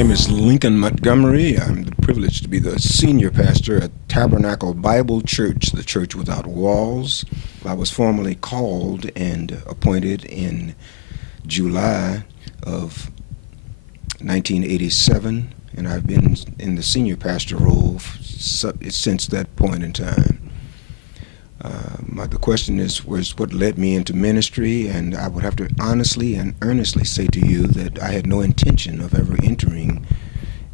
name is Lincoln Montgomery. I'm privileged to be the senior pastor at Tabernacle Bible Church, the church without walls. I was formally called and appointed in July of 1987, and I've been in the senior pastor role since that point in time. The question was what led me into ministry, and I would have to honestly and earnestly say to you that I had no intention of ever entering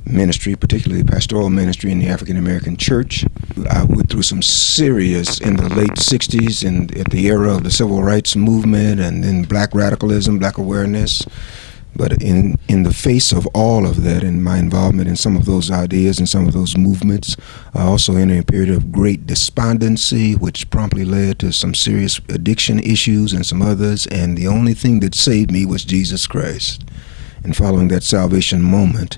ministry, particularly pastoral ministry in the African American church. I went through some serious in the late 60s and at the era of the civil rights movement and then black radicalism, black awareness. But in the face of all of that and my involvement in some of those ideas and some of those movements, I also entered a period of great despondency, which promptly led to some serious addiction issues and some others. And the only thing that saved me was Jesus Christ. And following that salvation moment,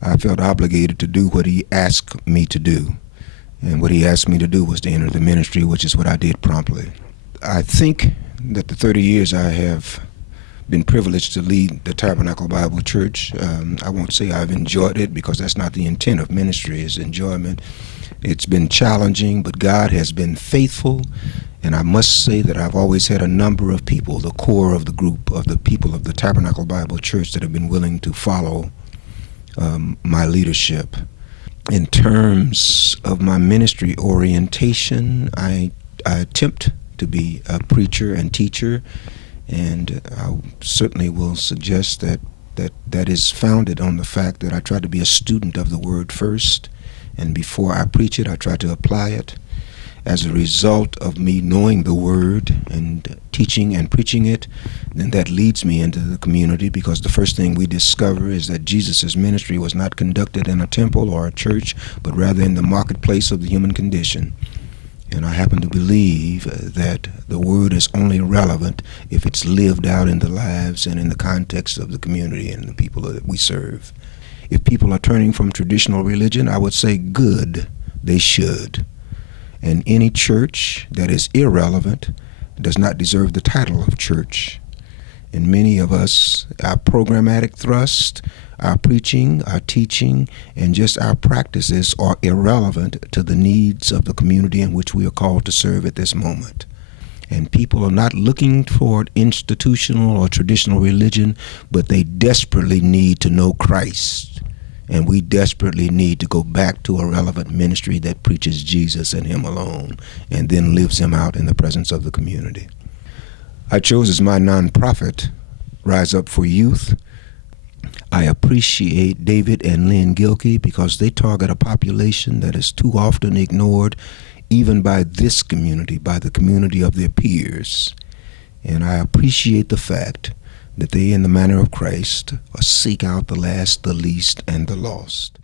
I felt obligated to do what he asked me to do. And what he asked me to do was to enter the ministry, which is what I did promptly. I think that the 30 years I have been privileged to lead the Tabernacle Bible Church. I won't say I've enjoyed it, because that's not the intent of ministry, is enjoyment. It's been challenging, but God has been faithful, and I must say that I've always had a number of people, the core of the group of the people of the Tabernacle Bible Church, that have been willing to follow my leadership. In terms of my ministry orientation, I attempt to be a preacher and teacher, and I certainly will suggest that is founded on the fact that I try to be a student of the Word first, and before I preach it, I try to apply it. As a result of me knowing the Word and teaching and preaching it, then that leads me into the community, because the first thing we discover is that Jesus' ministry was not conducted in a temple or a church, but rather in the marketplace of the human condition. And I happen to believe that the Word is only relevant if it's lived out in the lives and in the context of the community and the people that we serve. If people are turning from traditional religion, I would say good, they should. And any church that is irrelevant does not deserve the title of church. And many of us, our programmatic thrust, our preaching, our teaching, and just our practices are irrelevant to the needs of the community in which we are called to serve at this moment. And people are not looking toward institutional or traditional religion, but they desperately need to know Christ. And we desperately need to go back to a relevant ministry that preaches Jesus and him alone, and then lives him out in the presence of the community. I chose as my nonprofit Rise Up for Youth. I appreciate David and Lynn Gilkey, because they target a population that is too often ignored, even by this community, by the community of their peers. And I appreciate the fact that they, in the manner of Christ, seek out the last, the least, and the lost.